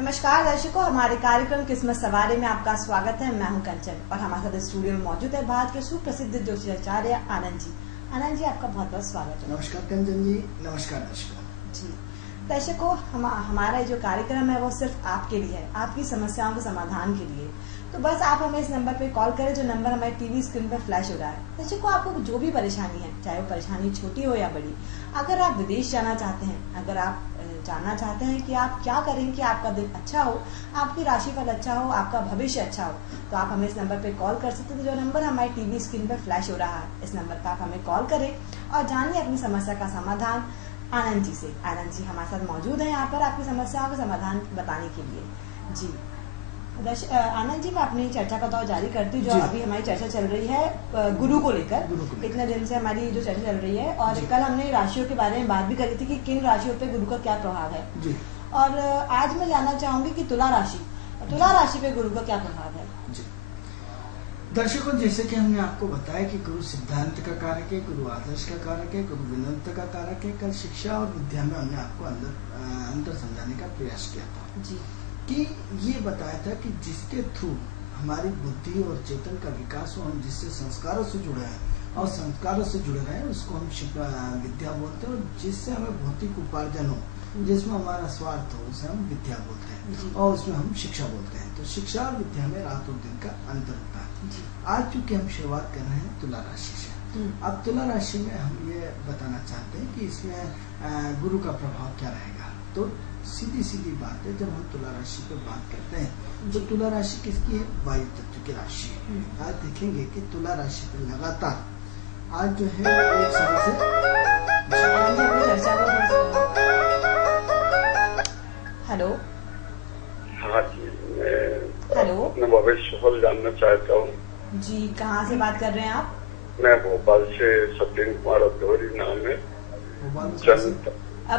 नमस्कार दर्शकों, हमारे कार्यक्रम किस्मत सवारी में आपका स्वागत है। मैं हूं कंचन और हमारे साथ स्टूडियो में मौजूद है भारत के सुप्रसिद्ध ज्योतिषाचार्य आनंद जी। आनंद जी, आपका बहुत बहुत स्वागत है। नमस्कार कंचन जी, नमस्कार दर्शकों जी। दर्शकों, हमारा जो कार्यक्रम है वो सिर्फ आपके लिए है, आपकी समस्याओं के समाधान के लिए। तो बस आप हमें इस नंबर पे कॉल करें जो नंबर हमारे टीवी स्क्रीन पे फ्लैश हो रहा है। दर्शकों, आपको जो भी परेशानी है, चाहे वो परेशानी छोटी हो या बड़ी, अगर आप विदेश जाना चाहते हैं, अगर आप जानना चाहते हैं कि आप क्या करें कि आपका दिन अच्छा हो, आपकी राशिफल अच्छा हो, आपका भविष्य अच्छा हो, तो आप हमें इस नंबर पे कॉल कर सकते हैं। जो नंबर हमारी टीवी स्क्रीन पर फ्लैश हो रहा है, इस नंबर पर आप हमें कॉल करें और जानिए अपनी समस्या का समाधान आनंद जी से। आनंद जी हमारे साथ मौजूद हैं यहाँ पर आपकी समस्याओं का समाधान बताने के लिए। जी आनंद जी, मैं अपनी चर्चा का दौर जारी करती हूँ। जो अभी हमारी चर्चा चल रही है गुरु को लेकर, इतने दिन से हमारी जो चर्चा चल रही है, और कल हमने राशियों के बारे में बात भी करी थी कि किन राशियों पे गुरु का क्या प्रभाव है जी। और आज मैं जानना चाहूंगी कि तुला राशि पे गुरु का क्या प्रभाव है जी। दर्शकों, जैसे कि हमने आपको बताया कि गुरु सिद्धांत का कारक है, गुरु आदर्श का कारक है, गुरु विनम्रता का कारक है। कल शिक्षा और विद्या में हमने आपको अंतर समझाने का प्रयास किया था जी, कि ये बताया था कि जिसके थ्रू हमारी बुद्धि और चेतन का विकास हो, हम जिससे संस्कारों से जुड़े हैं और संस्कारों से जुड़े रहे हैं, उसको हम विद्या बोलते हैं। और जिससे हमें भौतिक उपार्जन हो, जिसमें हमारा स्वार्थ हो, उसे हम विद्या बोलते हैं, और उसमें हम शिक्षा बोलते हैं। तो शिक्षा और विद्या में रात और दिन का अंतर होता है। आज चूंकि हम शुरुआत कर रहे हैं तुला राशि से, अब तुला राशि में हम ये बताना चाहते हैं कि इसमें गुरु का प्रभाव क्या रहेगा। तो सीधी बात है, जब हम तुला राशि पे बात करते हैं तो तुला राशि किसकी है? वायु तत्व की राशि है। आज देखेंगे कि तुला राशि पे लगातार आज जो है एक समय से हेलो हेलो, अपना भविष्य जानना चाहता हूँ जी। कहाँ से बात कर रहे हैं आप? मैं भोपाल से सत्येंद्र कुमार अधौरी नाम है।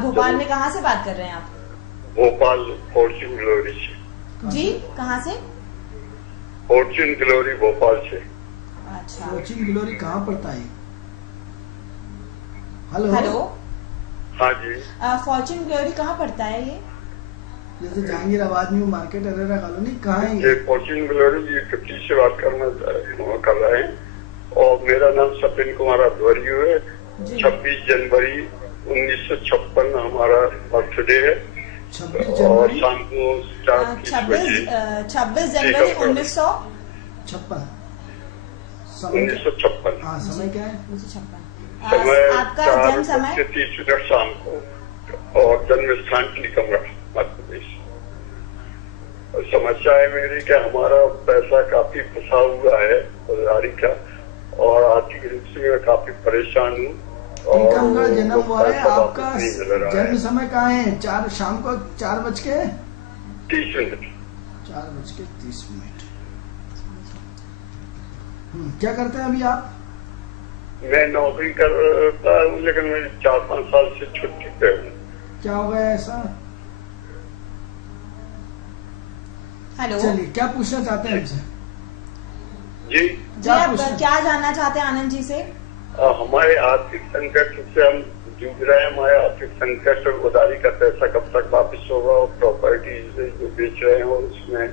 भोपाल में कहाँ से बात कर रहे हैं आप? भोपाल फॉर्च्यून ग्लोरी से जी। कहाँ से? फॉर्च्यून ग्लोरी भोपाल से। अच्छा, फॉर्च्यून ग्लोरी कहाँ पड़ता है? हेलो, हाँ जी। फॉर्च्यून ग्लोरी कहाँ पड़ता है? ये जैसे जहांगीर आबाद न्यू मार्केट अरेरा कॉलोनी कहाँ है? ये फॉर्च्यून ग्लोरी जी 50 से बात कर रहे हैं, और मेरा नाम सत्येंद्र कुमार अधौरी है। 26 जनवरी 1956 हमारा बर्थडे है, 26 और जनवरी शाम को 4:30 बजे 26 जनवरी 1956। 1956। हाँ, समय क्या है? 1956। समय आपका जन्म समय? 30 शाम को, और जन्म स्थान टिकमगढ़ मध्य प्रदेश। समस्या है मेरी कि हमारा पैसा काफी फंसा हुआ है बाजारी का, और आर्थिक रूप से मैं काफी परेशान हूँ। टिकमगढ़ जन्म हुआ है आपका? जन्म समय कहाँ है? शाम को 4:30 4:30। क्या करते हैं अभी आप? मैं नौकरी करता हूँ, लेकिन मैं 4-5 साल से छुट्टी पे हूँ। क्या हो गया ऐसा? हेलो, चलिए, क्या पूछना चाहते हैं हमसे? जी आप क्या जानना चाहते हैं आनंद जी से? हमारे आर्थिक संकट से हम जूझ रहे हैं। हमारे आर्थिक संकट और उधारी का पैसा कब तक वापस होगा, और प्रॉपर्टी जो बेच रहे हैं उसमें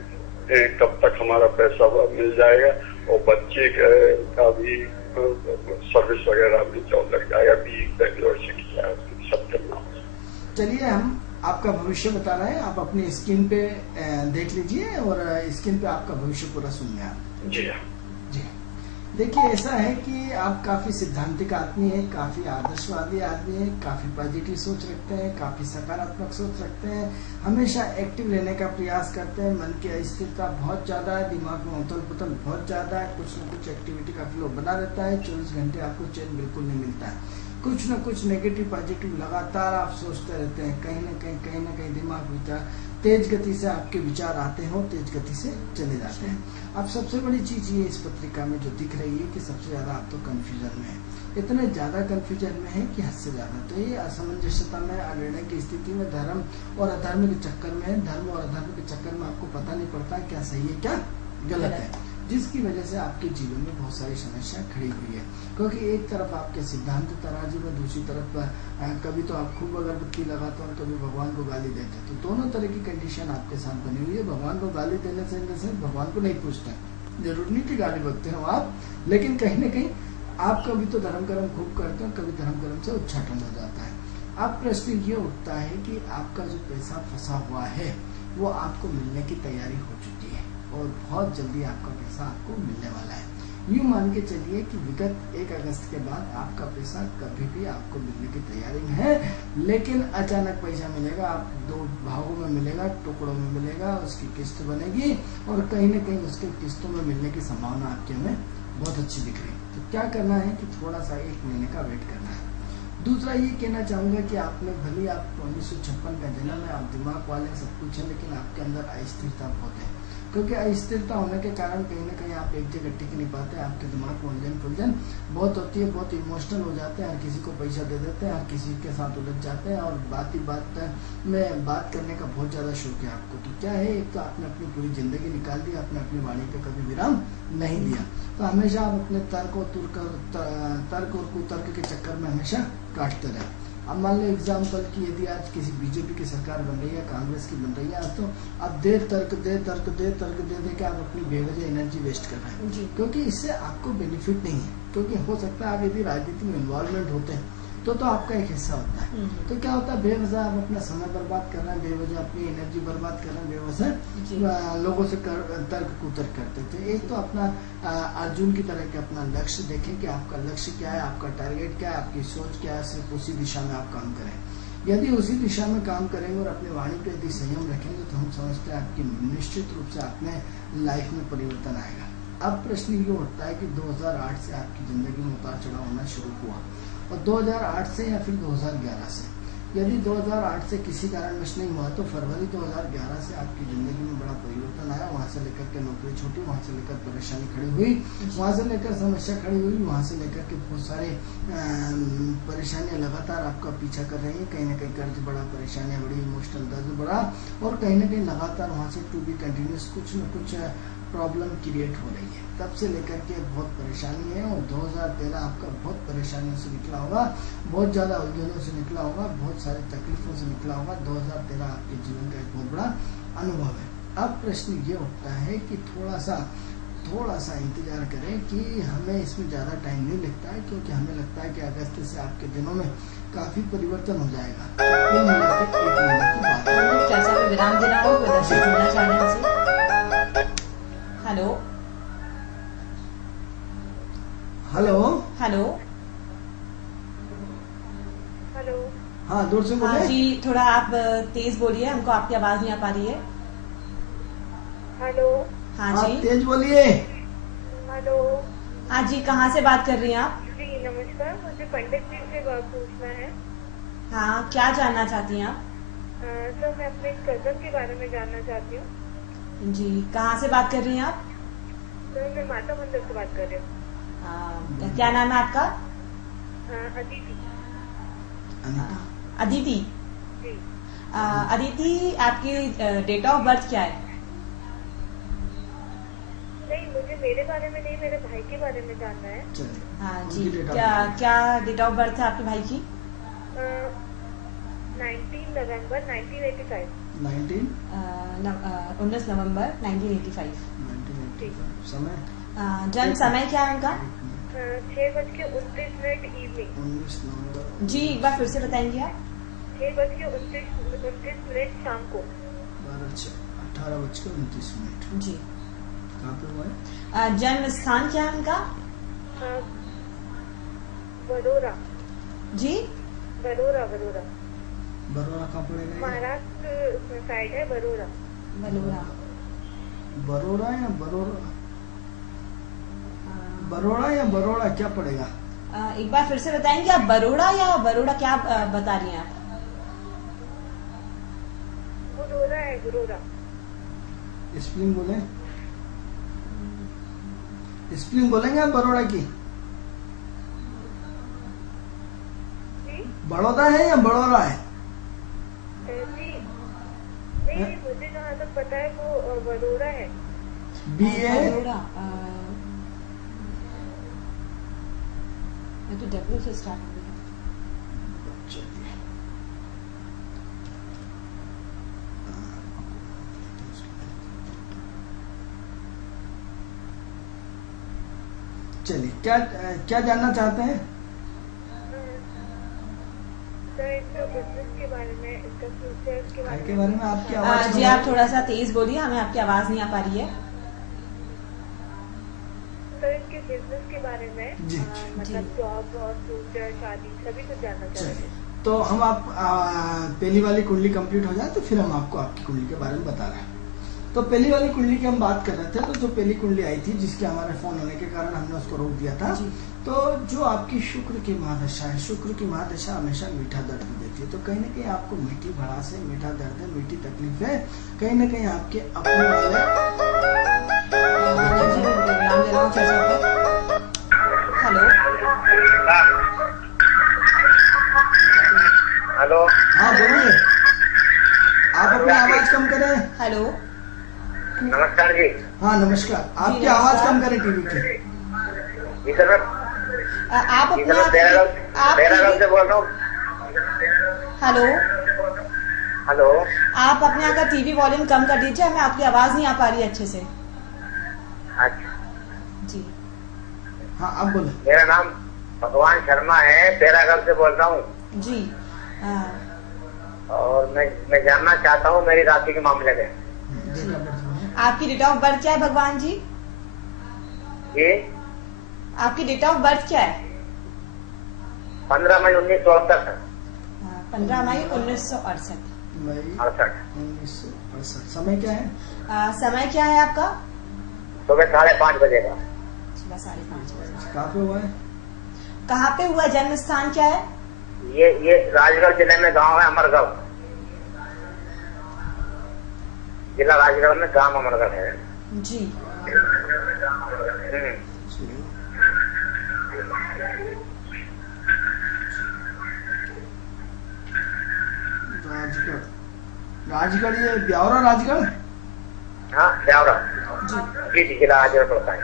कब तक हमारा पैसा मिल जाएगा, और बच्चे का भी सर्विस वगैरह भी जॉब लग जाएगा। भी बेंगलोर से किया है, सब करना। चलिए, हम आपका भविष्य बता रहे हैं, आप अपनी स्क्रीन पे देख लीजिए, और स्क्रीन पे आपका भविष्य पूरा सुनिए आप। जी हाँ जी। देखिए, ऐसा है कि आप काफी सिद्धांतिक आदमी हैं, काफी आदर्शवादी आदमी हैं, काफी पॉजिटिव सोच रखते हैं, काफी सकारात्मक सोच रखते हैं, हमेशा एक्टिव रहने का प्रयास करते हैं। मन की अस्थिरता बहुत ज्यादा है, दिमाग में उथल पुथल बहुत ज्यादा है, कुछ न कुछ एक्टिविटी का फ्लो बना रहता है। 24 घंटे आपको चैन बिल्कुल नहीं मिलता है। कुछ न कुछ नेगेटिव पॉजिटिव लगातार आप सोचते रहते हैं। कहीं न कहीं दिमाग विचार तेज गति से आपके विचार आते हो, तेज गति से चले जाते हैं। अब सबसे बड़ी चीज ये इस पत्रिका में जो दिख रही है कि सबसे ज्यादा आप तो कंफ्यूजन में है, इतने ज्यादा कंफ्यूजन में है कि हद से ज्यादा। तो ये असमंजसता में, अनिर्णय की स्थिति में, धर्म और अधर्म के चक्कर में है। धर्म और अधर्म के चक्कर में आपको पता नहीं पड़ता क्या सही है क्या गलत है। जिसकी वजह से आपके जीवन में बहुत सारी समस्या खड़ी हुई है। क्योंकि एक तरफ आपके सिद्धांत तराजू में, दूसरी तरफ कभी तो आप खूब अगरबत्ती लगाते हो और कभी भगवान को गाली देते, तो दोनों तरह की कंडीशन आपके साथ बनी हुई है। भगवान को गाली देने से भगवान को नहीं पूछते, जरूरी नहीं कि गाली बकते हो आप, लेकिन कहीं ना कहीं आप कभी तो धर्म कर्म खूब करते हो, कभी धर्म कर्म से उच्चाटन हो जाता है। अब प्रश्न ये उठता है कि आपका जो पैसा फंसा हुआ है वो आपको मिलने की तैयारी हो चुकी है और बहुत जल्दी आपका पैसा आपको मिलने वाला है। यूँ मान के चलिए कि विगत 1 अगस्त के बाद आपका पैसा कभी भी आपको मिलने की तैयारी में है, लेकिन अचानक पैसा मिलेगा, आप 2 भागों में मिलेगा, टुकड़ों में मिलेगा, उसकी किस्त बनेगी और कहीं ना कहीं उसके किस्तों में मिलने की संभावना आपके हमें बहुत अच्छी दिख रही है। तो क्या करना है कि थोड़ा सा 1 महीने का वेट करना है। दूसरा ये कहना चाहूँगा कि आपने भले आप 1956 का जन्म है, आप दिमाग वाले सब कुछ है, लेकिन आपके अंदर अस्थिरता बहुत है। क्योंकि अस्थिरता होने के कारण कहीं ना कहीं आप एक जगह टिक नहीं पाते, आपके दिमाग में उलझन फुलझन बहुत होती है, बहुत इमोशनल हो जाते हैं, हर किसी को पैसा दे देते हैं, हर किसी के साथ उलझ जाते हैं और बात ही बात में बात करने का बहुत ज़्यादा शौक है आपको। तो क्या है, एक तो आपने अपनी पूरी ज़िंदगी निकाल दी, आपने अपनी वाणी पे कभी विराम नहीं दिया, तो हमेशा आप अपने तर्क और कुतर्क के चक्कर में हमेशा काटते रहे। अब मान लो एग्जाम्पल कि यदि आज किसी बीजेपी की सरकार बन रही है, कांग्रेस की बन रही है, तो अब दे तर्क दे के आप अपनी बेवजह एनर्जी वेस्ट कर रहे हैं, क्योंकि इससे आपको बेनिफिट नहीं है। क्योंकि हो सकता है आप यदि राजनीति में इन्वॉल्वमेंट होते हैं तो आपका एक हिस्सा होता है, तो क्या होता है, बेवजह आप अपना समय बर्बाद कर रहे हैं, बेवजह अपनी एनर्जी बर्बाद कर रहे हैं, बेवजह लोगों से तर्क कुतर्क करते थे। एक तो अपना अर्जुन की तरह के अपना लक्ष्य देखें कि आपका लक्ष्य क्या है, आपका टारगेट क्या है, आपकी सोच क्या है, सिर्फ उसी दिशा में आप काम करें। यदि उसी दिशा में काम करेंगे और अपनी वाणी पे यदि संयम रखेंगे तो हम समझते हैं आपकी निश्चित रूप से अपने लाइफ में परिवर्तन आएगा। अब प्रश्न ये उठता है कि 2008 से आपकी जिंदगी में उतार चढ़ाव होना शुरू हुआ और 2008 से या फिर 2011 से, यदि 2008 से किसी कारणवश नहीं हुआ तो फरवरी 2011 से आपकी जिंदगी में बड़ा परिवर्तन आया। वहाँ से लेकर के नौकरी छूटी, वहाँ से लेकर परेशानी खड़ी हुई, वहाँ से लेकर समस्या खड़ी हुई, वहाँ से लेकर के बहुत सारे परेशानियाँ लगातार आपका पीछा कर रही हैं। कहीं ना कहीं कर्ज बढ़ा, परेशानियाँ बढ़ी, इमोशनल दर्द बढ़ा और कहीं ना कहीं लगातार वहाँ से टू बी कंटिन्यूस कुछ न कुछ प्रॉब्लम क्रिएट हो रही है। तब से लेकर के बहुत परेशानी है और 2013 आपका बहुत परेशानियों से निकला होगा, बहुत ज़्यादा उलझनों से निकला होगा, बहुत सारी तकलीफों से निकला होगा। 2013 आपके जीवन का एक बहुत बड़ा अनुभव है। अब प्रश्न ये उठता है कि थोड़ा सा इंतजार करें कि हमें इसमें ज़्यादा टाइम नहीं लगता है, क्योंकि हमें लगता है कि अगस्त से आपके दिनों में काफ़ी परिवर्तन हो जाएगा। 1 महीने की बात है। चर्चा में विराम देना हो, कोई दर्शक जुड़ना चाह रहे हैं। Hello hello hello hello. हाँ, दूर से बोलिए। हाँ जी, थोड़ा आप तेज बोलिए, हमको आपकी आवाज नहीं आ पा रही है। हेलो। हाँ आप जी, तेज बोलिए। हेलो। हाँ जी, कहाँ से बात कर रही हैं आप? जी नमस्कार, मुझे पंडित जी से बात पूछना है। हाँ, क्या जानना चाहती हैं आप? सर मैं अपने कजन के बारे में जानना चाहती हूँ। जी, कहाँ से बात कर रही हैं आप? सर मैं माता मंदिर से बात कर रही हूँ। क्या नाम है आपका? अदिति। अदिति। जी। अदिति, आपकी डेट ऑफ बर्थ क्या है? नहीं, मुझे मेरे बारे में नहीं, मेरे भाई के बारे में जानना है। हाँ उनकी जी, date of क्या birth। क्या डेट ऑफ बर्थ है आपके भाई की? 19 नवंबर 1985। 19 नवंबर 1985। 1985। समय? जन्म समय क्या है उनका? 6:29 इवनिंग। 19 नवंबर। जी, एक बार फिर से बताएंगे आप? 6:29 शाम को। 18:29। जी। कहाँ पे हुआ है? जन्म स्थान क्या है उनका? बड़ोरा। जी, बड़ोरा बरोड़ा कहाँ पड़ेगा ये? महाराष्ट्र साइड है बड़ोरा। बलोरा। बरोड़ा या बरोड़ा? बरोड़ा या बरोड़ा क्या पड़ेगा? एक बार फिर से बताएंगे आप? बरोड़ा या बरोड़ा, क्या बता रही हैं आप? बड़ोरा है, बड़ोरा। स्पेलिंग बोले? स्पेलिंग बोलेंगे आप बरोड़ा की? जी बड़ौदा है या बड़ौरा है? जी नहीं, मुझे जहाँ तक पता है वो बड़ोरा है। BA बरोड़ा, तो डब्ल्यू से स्टार्ट हो गया। चलिए, क्या क्या जानना चाहते हैं? सर इसका बिजनेस के बारे में, इसका फ्यूचर के काय बारे के में। बारे में आपकी आवाज जी आप थोड़ा सा तेज बोलिए, हमें आपकी आवाज नहीं आ पा रही है। सर इसके बिजनेस के बारे में, जी, मतलब जॉब और फ्यूचर, शादी, सभी कुछ जानना चाहते चलिए, हैं। तो हम आप पहली वाली कुंडली कंप्लीट हो जाए तो फिर हम आपको आपकी कुंडली के बारे में बता रहे हैं। तो पहली वाली कुंडली की हम बात कर रहे थे, तो जो पहली कुंडली आई थी जिसके हमारे फोन होने के कारण हमने उसको रोक दिया था, तो जो आपकी शुक्र की महादशा है, शुक्र की महादशा हमेशा मीठा दर्द देती है। तो कहीं ना कहीं आपको मीठी भड़ास है, मीठा दर्द है, मीठी तकलीफ है, कहीं ना कहीं आपके अपने वाले। हेलो हेलो, हाँ बोलिए, आप अपनी आवाज कम करें। हेलो, नमस्कार जी। हाँ नमस्कार, आपकी नमस्कार। आवाज कम करें टीवी की। जी सर, आप जी अपना सर, बेरागल से बोल रहा हूँ। हेलो, हेलो, आप अपने यहाँ का टीवी वॉल्यूम कम कर दीजिए, हमें आपकी आवाज नहीं आ पा रही है अच्छे से। अच्छा, जी हाँ आप बोले। मेरा नाम भगवान शर्मा है, बेरागल से बोल रहा हूँ। जी और मैं जानना चाहता हूँ मेरी राशि के मामले में। डेट ऑफ बर्थ बोलिए। आपकी डेट ऑफ बर्थ क्या है भगवान जी? जी, आपकी डेट ऑफ बर्थ क्या है? 15 मई 1968। 15 मई 1968। मई 1968। समय क्या है? समय क्या है आपका? सुबह 5:30 बजे का। सुबह 5:30 बजे। कहाँ पे हुआ है? कहाँ पे हुआ? जन्म स्थान क्या है? ये राजगढ़ जिले में गांव है अमरगढ़, जिला राजगढ़ में गांव अमरगढ़ है। जी राजगढ़, राजगढ़ ये ब्यावरा राजगढ़। हाँ, ब्यावरा। जी जी, जिला राजगढ़ पड़ता है।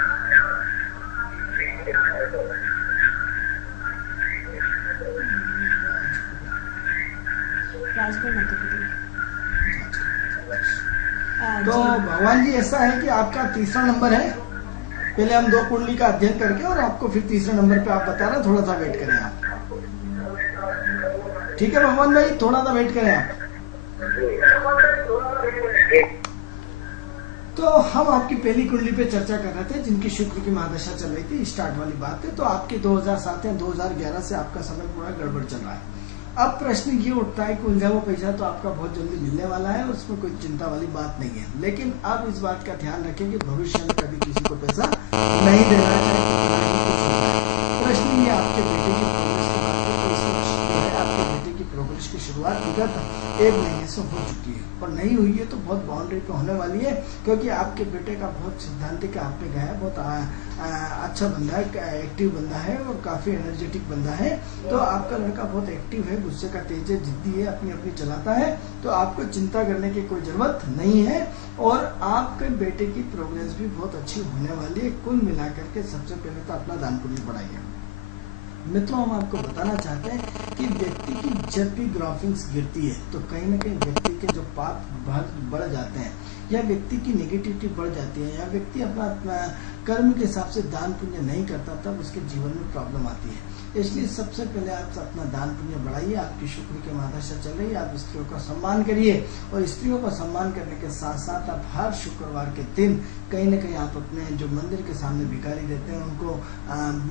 राजगढ़ मध्य प्रदेश। तो भगवान जी ऐसा है कि आपका तीसरा नंबर है। पहले हम 2 कुंडली का अध्ययन करके और आपको फिर तीसरे नंबर पे आप बता रहे हैं, थोड़ा सा वेट करें आप। ठीक है भगवान भाई, थोड़ा सा वेट करें आप। तो हम आपकी पहली कुंडली पे चर्चा कर रहे थे, जिनकी शुक्र की महादशा चल रही थी, स्टार्ट वाली बात है। तो आपके 2007 या 2011 से आपका समय पूरा गड़बड़ चल रहा है। अब प्रश्न ये उठता है कि उलझा हुआ पैसा तो आपका बहुत जल्दी मिलने वाला है, उसमें कोई चिंता वाली बात नहीं है। लेकिन अब इस बात का ध्यान रखें कि भविष्य में कभी किसी को पैसा नहीं देना है, चाहे कितना ही कुछ होता है। प्रश्न ये आपके बेटे की प्रोग्रेस की बात है, तो इस वर्ष जो है आपके बेटे की प्रोग्रेस की शुरुआत विगत 1 महीने से हो चुकी है, और नहीं हुई है तो बहुत बाउंड्री पे होने वाली है, क्योंकि आपके बेटे का बहुत सिद्धांतिक आप पे गया है, बहुत अच्छा बंदा है, एक्टिव बंदा है और काफी एनर्जेटिक बंदा है। तो आपका लड़का बहुत एक्टिव है, गुस्से का तेज है, जिद्दी है, अपनी अपनी चलाता है, तो आपको चिंता करने की कोई जरूरत नहीं है। और आपके बेटे की प्रोग्रेस भी बहुत अच्छी होने वाली है। कुल मिलाकर के सबसे पहले तो अपना दान पुण्य बढ़ाइए। मित्रों, हम आपको बताना चाहते हैं कि व्यक्ति की जब भी ग्राफिंग्स गिरती है तो कहीं ना कहीं व्यक्ति के जो पाप बढ़ जाते हैं, या व्यक्ति की नेगेटिविटी बढ़ जाती है, या व्यक्ति अपना कर्म के हिसाब से दान पुण्य नहीं करता, तब उसके जीवन में प्रॉब्लम आती है। इसलिए सबसे पहले आप अपना दान पुण्य बढ़ाइए। आपकी शुक्र की महादशा चल रही है, आप स्त्रियों का सम्मान करिए, और स्त्रियों का सम्मान करने के साथ साथ आप हर शुक्रवार के दिन कहीं ना कहीं आप अपने जो मंदिर के सामने भिखारी रहते हैं उनको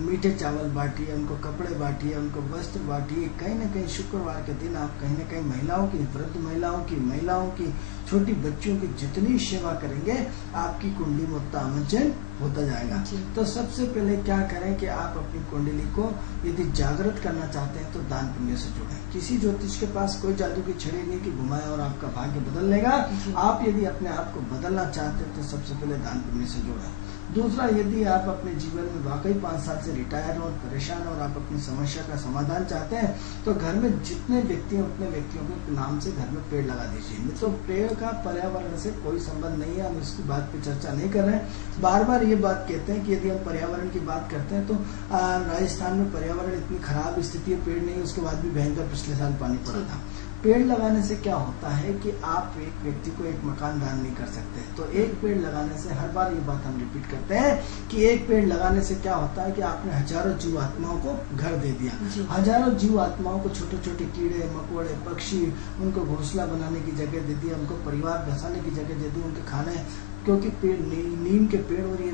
मीठे चावल बांटिए, उनको कपड़े बांटिए, उनको वस्त्र बांटिए। कहीं ना कहीं शुक्रवार के दिन आप कहीं ना कहीं महिलाओं की, वृद्ध महिलाओं की, छोटी बच्चियों की जितनी सेवा करेंगे, आपकी कुंडली में उतना आमंत्रण होता जाएगा। तो सबसे पहले क्या करें कि आप अपनी कुंडली को यदि जागृत करना चाहते हैं तो दान पुण्य से जुड़ें। किसी ज्योतिष के पास कोई जादू की छड़ी नहीं कि घुमाए और आपका भाग्य बदल लेगा। आप यदि अपने आप को बदलना चाहते हैं तो सबसे पहले दान पुण्य से जुड़ें। दूसरा, यदि आप अपने जीवन में वाकई 5 साल से रिटायर और परेशान और आप अपनी समस्या का समाधान चाहते हैं तो घर में जितने व्यक्ति हैं उतने व्यक्तियों के नाम से घर में पेड़ लगा दीजिए। तो पेड़ का पर्यावरण से कोई संबंध नहीं है, हम इसकी बात पे चर्चा नहीं कर रहे हैं। बार बार ये बात कहते हैं कि यदि हम पर्यावरण की बात करते हैं तो राजस्थान में पर्यावरण इतनी खराब स्थिति है, पेड़ नहीं, उसके बाद भी भयंकर पिछले साल पानी पड़ा था। पेड़ लगाने से क्या होता है कि आप एक व्यक्ति को एक मकान दान नहीं कर सकते, तो एक पेड़ लगाने से, हर बार ये बात हम रिपीट करते हैं कि एक पेड़ लगाने से क्या होता है कि आपने हजारों जीव आत्माओं को घर दे दिया। हजारों जीव आत्माओं को छोटे छोटे कीड़े मकोड़े पक्षी, उनको घोंसला बनाने की जगह दे दी, उनको परिवार बसाने की जगह दे दी, उनके खाने, क्योंकि पेड़ नीम के पेड़ और ये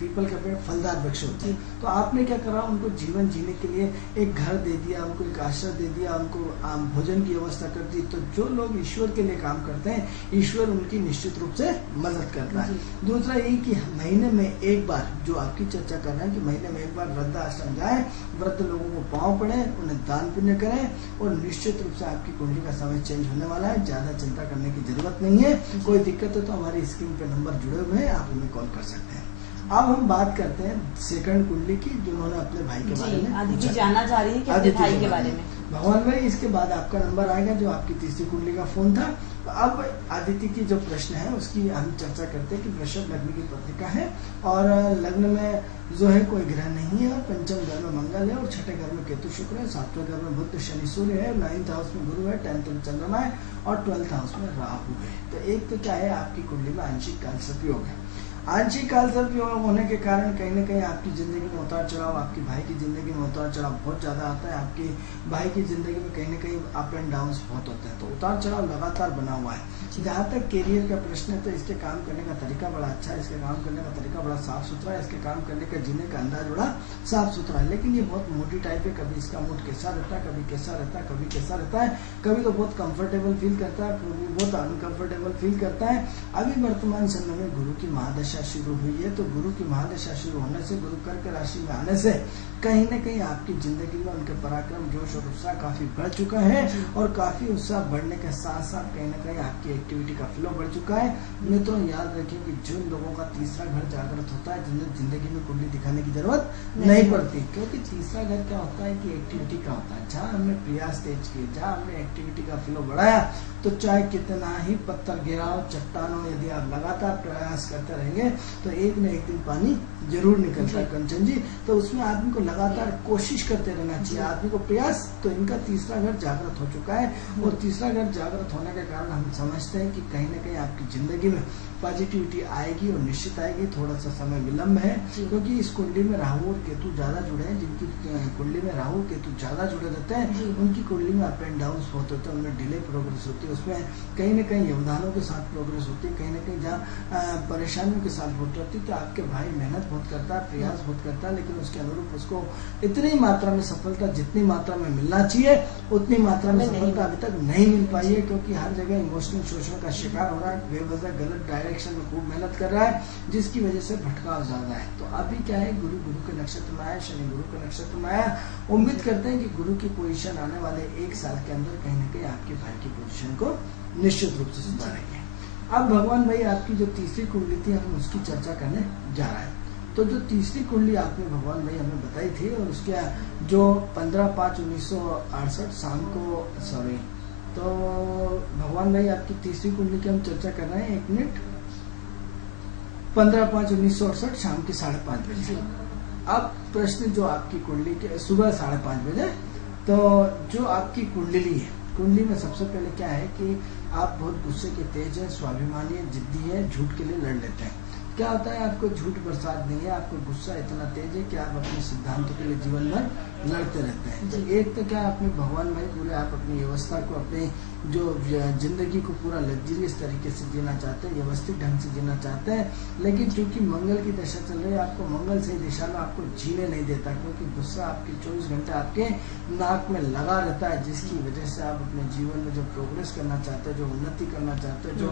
पीपल के पेड़ फलदार वृक्ष होते हैं। तो आपने क्या करा, उनको जीवन जीने के लिए एक घर दे दिया, उनको एक आश्रय दे दिया, उनको भोजन की व्यवस्था कर दी। तो जो लोग ईश्वर के लिए काम करते हैं, ईश्वर उनकी निश्चित रूप से मदद करता है। दूसरा यही कि महीने में एक बार, जो आपकी चर्चा कर रहे हैं कि महीने में एक बार वृद्धाश्रम जाए, वृद्ध लोगों को पाँव पड़े, उन्हें दान पुण्य करें, और निश्चित रूप से आपकी कुंडली का समय चेंज होने वाला है। ज्यादा चिंता करने की जरूरत नहीं है। कोई दिक्कत है तो हमारी स्क्रीन पे नंबर जुड़े हुए हैं, आप हमें कॉल कर सकते हैं। अब हम बात करते हैं सेकंड कुंडली की, जिन्होंने अपने भाई के बारे में आदित्य जानना चाह रही है कि अपने भाई के बारे में। भगवान भाई, इसके बाद आपका नंबर आएगा जो आपकी तीसरी कुंडली का फोन था। तो अब आदित्य की जो प्रश्न है उसकी हम चर्चा करते हैं कि वृषभ लग्न की पत्रिका है और लग्न में जो है कोई ग्रह नहीं है, और पंचम घर में मंगल है, और छठे घर में केतु शुक्र है, सातवें घर में बुध शनि सूर्य है, 9th हाउस में गुरु है, 10th में चंद्रमा है, और 12th हाउस में राहु है। तो एक तो क्या है, आपकी कुंडली में आंशिक काल सर्पयोग है। आंशिक काल सर्पयोग होने के कारण कहीं ना कहीं आपकी जिंदगी में उतार चढ़ाव, आपकी भाई की जिंदगी में उतार चढ़ाव बहुत ज्यादा आता है। आपकी भाई की जिंदगी में कहीं ना कहीं अप एंड डाउन बहुत होते हैं, तो उतार चढ़ाव लगातार बना हुआ है। जहाँ तक कैरियर का प्रश्न है तो इसके काम करने का तरीका बड़ा अच्छा है, इसके काम करने का तरीका बड़ा साफ सुथरा है, इसके काम करने का जीने का अंदाज बड़ा साफ सुथरा है। लेकिन ये बहुत मोटी टाइप है, कभी इसका मूड कैसा रहता है, कभी कैसा रहता है, कभी कैसा रहता है, कभी तो बहुत कंफर्टेबल फील करता है, कभी बहुत अनकंफर्टेबल फील करता है। अभी वर्तमान समय में गुरु की महादशा शुरू हुई है, तो गुरु की महादशा शुरू होने से, गुरु कर्क राशि में आने से कहीं न कहीं आपकी जिंदगी में उनके पराक्रम, जोश और उत्साह काफी बढ़ चुका है, और काफी उत्साह बढ़ने के साथ साथ कहीं न कहीं आपकी एक्टिविटी का फ्लो बढ़ चुका है। मित्रों, याद रखें कि जिन लोगों का तीसरा घर जागृत होता है, जिन्हें जिंदगी में कुंडली दिखाने की जरूरत नहीं पड़ती, क्योंकि तीसरा घर क्या होता है कि एक्टिविटी का होता है। जहाँ हमने प्रयास तेज किए, जहाँ हमने एक्टिविटी का फ्लो बढ़ाया, तो चाहे कितना ही पत्थर गिराओ, चट्टान हो, यदि आप लगातार प्रयास करते रहेंगे तो एक न एक दिन पानी जरूर निकलता है कंचन जी। तो उसमें आदमी को लगातार कोशिश करते रहना चाहिए, आदमी को प्रयास। तो इनका तीसरा घर जागृत हो चुका है, और तीसरा घर जागृत होने के कारण हम समझते हैं कि कहीं न कहीं आपकी जिंदगी में पॉजिटिविटी आएगी, और निश्चित आएगी। थोड़ा सा समय विलंब है, क्योंकि इस कुंडली में राहु और केतु ज्यादा जुड़े हैं। जिनकी कुंडली में राहु केतु ज्यादा जुड़े रहते हैं, उनकी कुंडली में अप एंड डाउन बहुत होते हैं, उनमें डिले प्रोग्रेस होती है, उसमें कहीं न कहीं व्यवधानों के साथ प्रोग्रेस होती है, कहीं न कहीं जहाँ परेशानियों के साथ होती है। तो आपके भाई मेहनत बहुत करता है, प्रयास बहुत करता है, लेकिन उसके अनुरूप उसको इतनी मात्रा में सफलता, जितनी मात्रा में मिलना चाहिए उतनी मात्रा में सफलता अभी तक नहीं मिल पाई है, क्योंकि हर जगह इमोशनल शोषण का शिकार हो रहा है, बेवजह गलत डायरेक्शन में खूब मेहनत कर रहा है, जिसकी वजह से भटकाव ज्यादा है। तो अभी क्या है, गुरु के नक्षत्र में आया, शनि गुरु के नक्षत्र में आया। उम्मीद करते हैं कि गुरु की पोजीशन आने वाले 1 साल के अंदर कहीं न कहीं आपके भाई की पोजीशन को निश्चित रूप से सुधारेंगे। अब भगवान भाई, आपकी जो तीसरी कुंडली थी, हम उसकी चर्चा करने जा रहे हैं। तो जो तीसरी कुंडली आपने भगवान भाई हमें बताई थी, और उसके जो 15/5/1968 शाम को, सॉरी, तो भगवान भाई आपकी तीसरी कुंडली की हम चर्चा कर रहे हैं। 1 मिनट, 15/5/1968 शाम के 5:30 बजे। अब प्रश्न जो आपकी कुंडली के सुबह 5:30 बजे, तो जो आपकी कुंडली है, कुंडली में सबसे पहले क्या है कि आप बहुत गुस्से के तेज हैं, स्वाभिमानी है, जिद्दी है, झूठ के लिए लड़ लेते हैं। क्या होता है, आपको झूठ बरसात नहीं है, आपको गुस्सा इतना तेज है कि आप अपने सिद्धांतों के लिए जीवन भर लड़ते रहते हैं। तो एक तो क्या, अपने भगवान भाई पूरे आप अपनी व्यवस्था को, अपने जो जिंदगी को पूरा लग्जरियस तरीके से जीना चाहते हैं, व्यवस्थित ढंग से जीना चाहते हैं, लेकिन चूंकि मंगल की दशा चल रही है, आपको मंगल सही दिशा में आपको जीने नहीं देता, क्योंकि गुस्सा आपके 24 घंटे आपके नाक में लगा रहता है, जिसकी वजह से आप अपने जीवन में जो प्रोग्रेस करना चाहते हो, जो उन्नति करना चाहते हो, जो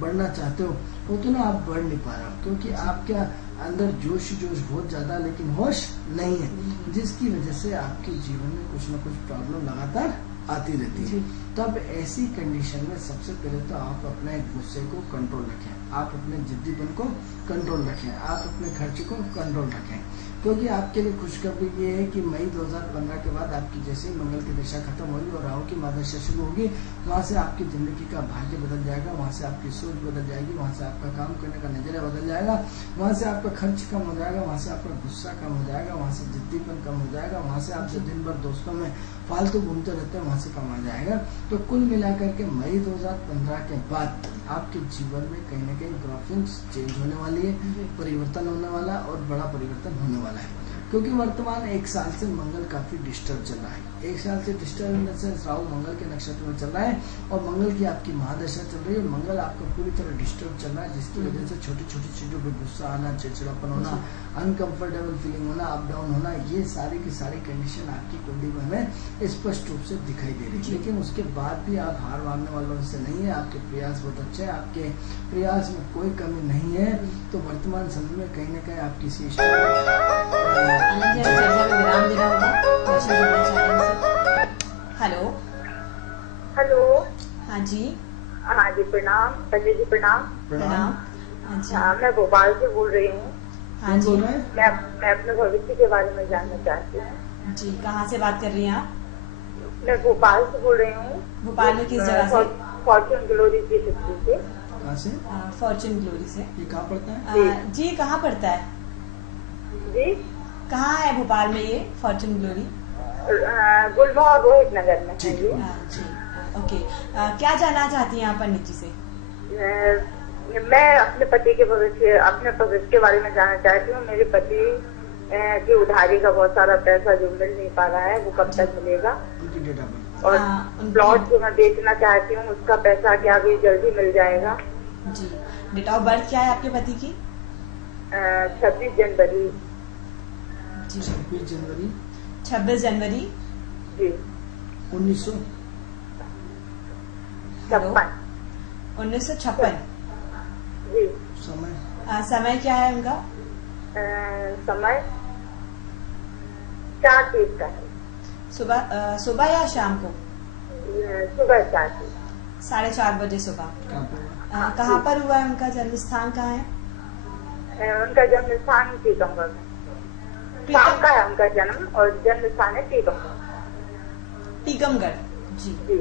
बढ़ना चाहते हो, उतना आप बढ़ नहीं पा रहे हो, क्योंकि आपके अंदर जोश बहुत ज्यादा, लेकिन होश नहीं है, जिसकी वजह से आपके जीवन में कुछ न कुछ प्रॉब्लम लगातार आती रहती है। तब ऐसी कंडीशन में सबसे पहले तो आप अपने गुस्से को कंट्रोल रखें, आप अपने जिद्दीपन को कंट्रोल रखें, आप अपने खर्च को कंट्रोल रखें। क्योंकि आपके लिए खुशखबरी ये है कि मई 2015 के बाद आपकी जैसे ही मंगल की दशा खत्म होगी और राहु की महादशा शुरू होगी, वहाँ से आपकी जिंदगी का भाग्य बदल जाएगा, वहाँ से आपकी सोच बदल जाएगी, वहाँ से आपका काम करने का नजरिया बदल जाएगा, वहाँ से आपका खर्च कम हो जाएगा, वहाँ से आपका गुस्सा कम हो जाएगा, वहाँ से जिद्दीपन कम हो जाएगा, वहाँ से आप जो दिन भर दोस्तों में फालतू घूमते रहते हैं वहाँ से कम हो जाएगा। तो कुल मिलाकर के मई 2015 के बाद आपके जीवन में कहीं ना कहीं ग्राफिक्स चेंज होने वाली है, परिवर्तन होने वाला और बड़ा परिवर्तन होने वाला है। क्योंकि वर्तमान 1 साल से मंगल काफी डिस्टर्ब चल रहा है, 1 साल से डिस्टर्ब होने से राहु मंगल के नक्षत्र में चल रहा है और मंगल की आपकी महादशा चल रही है। मंगल आपका पूरी तरह डिस्टर्ब चल रहा है, जिसकी वजह से छोटी छोटी चीजों पे गुस्सा आना, चिड़चिड़ापन होना, अनकंफर्टेबल फीलिंग होना, अप डाउन होना, ये सारी की सारी कंडीशन आपकी कुंडली में हमें स्पष्ट रूप से दिखाई दे रही है। लेकिन उसके बाद भी आप हार मानने वालों से नहीं है, आपके प्रयास बहुत अच्छे हैं, आपके प्रयास में कोई कमी नहीं है। तो वर्तमान समय में कहीं ना कहीं आप किसी विराम देना होगा। Hello hello. हाँ जी। हाँ जी, प्रणाम पंडित जी, प्रणाम। प्रणाम। अच्छा, हाँ, मैं भोपाल से बोल रही हूँ। हाँ जी। मैं अपने भविष्य के बारे में जानना चाहती हूँ। जी, कहाँ से बात कर रही हैं आप? मैं भोपाल से बोल रही हूँ। भोपाल में किस जगह से? फॉर्चून ग्लोरी की सिटी से। कहाँ से? फॉर्चून ग्लोरी से। ये कहाँ पड़ता है? जी, कहाँ पड़ता है? जी, कहाँ है भोपाल में ये फॉर्चून ग्लोरी? गुलमा और रोहित नगर में है ये। जी, ओके। क्या जानना चाहती हैं आप पंडित जी से? मैं अपने पति के भविष्य के बारे में जानना चाहती हूँ। मेरे पति की उधारी का बहुत सारा पैसा जो मिल नहीं पा रहा है, वो कब तक मिलेगा? उनकी डेट ऑफ बर्थ और प्लॉट जो मैं बेचना चाहती हूँ, उसका पैसा क्या अभी जल्दी मिल जाएगा? जी, डेट ऑफ बर्थ क्या है आपके पति की? 26 जनवरी। जी, 26 जनवरी 26 जनवरी जी 1956। 1956। जी। समय समय क्या है उनका? समय 4:30 का है। सुबह या शाम को? सुबह 4:30। 4:30 बजे सुबह। कहाँ पे हुआ? कहाँ पर हुआ है? उनका जन्म स्थान कहाँ है? उनका जन्म स्थान टीकमगढ़ में। शाम का है उनका जन्म और जन्म स्थान है टीकमगढ़। टीकमगढ़। जी, जी।